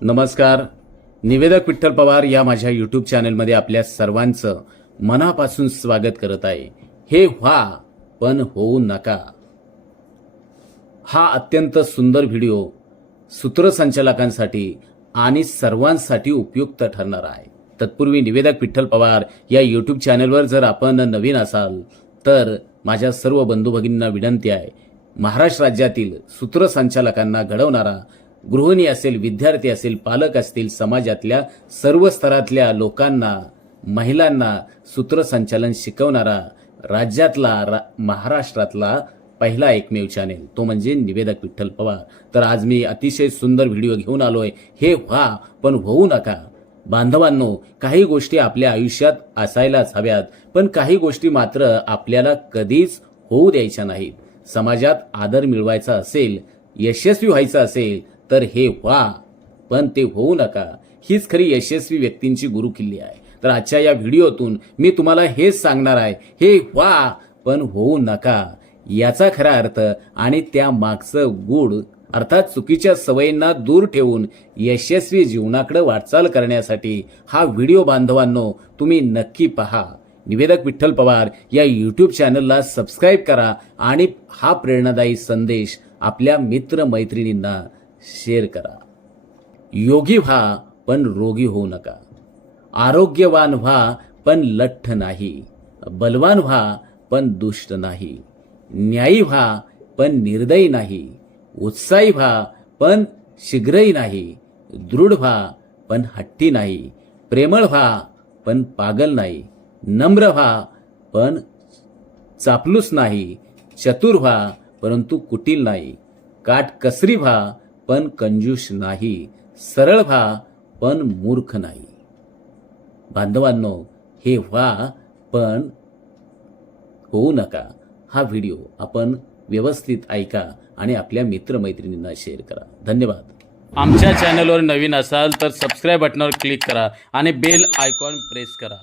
नमस्कार. निवेदक विठ्ठल पवार या माझ्या यूट्यूब चॅनलमध्ये आपल्या सर्वांचं मनापासून स्वागत करत आहे. हे व्हा पण होऊ नका. हा अत्यंत सुंदर व्हिडिओ सूत्रसंचालकांसाठी आणि सर्वांसाठी उपयुक्त ठरणार आहे. तत्पूर्वी निवेदक विठ्ठल पवार या यूट्यूब चॅनलवर जर आपण नवीन असाल तर माझ्या सर्व बंधू भगिनींना विनंती आहे, महाराष्ट्र राज्यातील सूत्रसंचालकांना घडवणारा, गृहिणी असेल, विद्यार्थी असेल, पालक असतील, समाजातल्या सर्व स्तरातल्या लोकांना, महिलांना सूत्रसंचालन शिकवणारा राज्यातला महाराष्ट्रातला पहिला एकमेव चॅनेल तो म्हणजे निवेदक विठ्ठल पवार. तर आज मी अतिशय सुंदर व्हिडिओ घेऊन आलोय. हे व्हा पण होऊ नका. बांधवांनो, काही गोष्टी आपल्या आयुष्यात असायलाच हव्यात, पण काही गोष्टी मात्र आपल्याला कधीच होऊ द्यायच्या नाहीत. समाजात आदर मिळवायचा असेल, यशस्वी व्हायचं असेल तर हे व्हा पण ते होऊ नका. हीच खरी यशस्वी व्यक्तींची गुरुकिल्ली आहे. तर आजच्या या व्हिडिओतून मी तुम्हाला हेच सांगणार आहे, हे व्हा पण होऊ नका. याचा खरा अर्थ आणि त्या मागचं गूढ अर्थात चुकीच्या सवयींना दूर ठेवून यशस्वी जीवनाकडे वाटचाल करण्यासाठी हा व्हिडिओ बांधवांनो तुम्ही नक्की पहा. निवेदक विठ्ठल पवार या यूट्यूब चॅनलला सबस्क्राईब करा आणि हा प्रेरणादायी संदेश आपल्या मित्र मैत्रिणींना शेअर करा. योगी व्हा पण रोगी होऊ नका. आरोग्यवान व्हा पण लठ्ठ नाही. बलवान व्हा पण दुष्ट नाही. न्यायी व्हा पण निर्दयी नाही. उत्साही व्हा पण शीघ्रही नाही. दृढ व्हा पण हट्टी नाही. प्रेमळ व्हा पण पागल नाही. नम्र व्हा पण चापलूस नाही. चतुर व्हा परंतु कुटील नाही. काटकसरी व्हा पण कंजूष नाही. सरळ व्हा पण मूर्ख नाही. बांधवांनो, हे व्हा पण होऊ नका. हा व्हिडिओ आपण व्यवस्थित ऐका आणि आपल्या मित्रमैत्रिणींना शेअर करा. धन्यवाद. आमच्या चॅनलवर नवीन असाल तर सबस्क्राईब बटनावर क्लिक करा आणि बेल आयकॉन प्रेस करा.